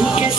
Weekend.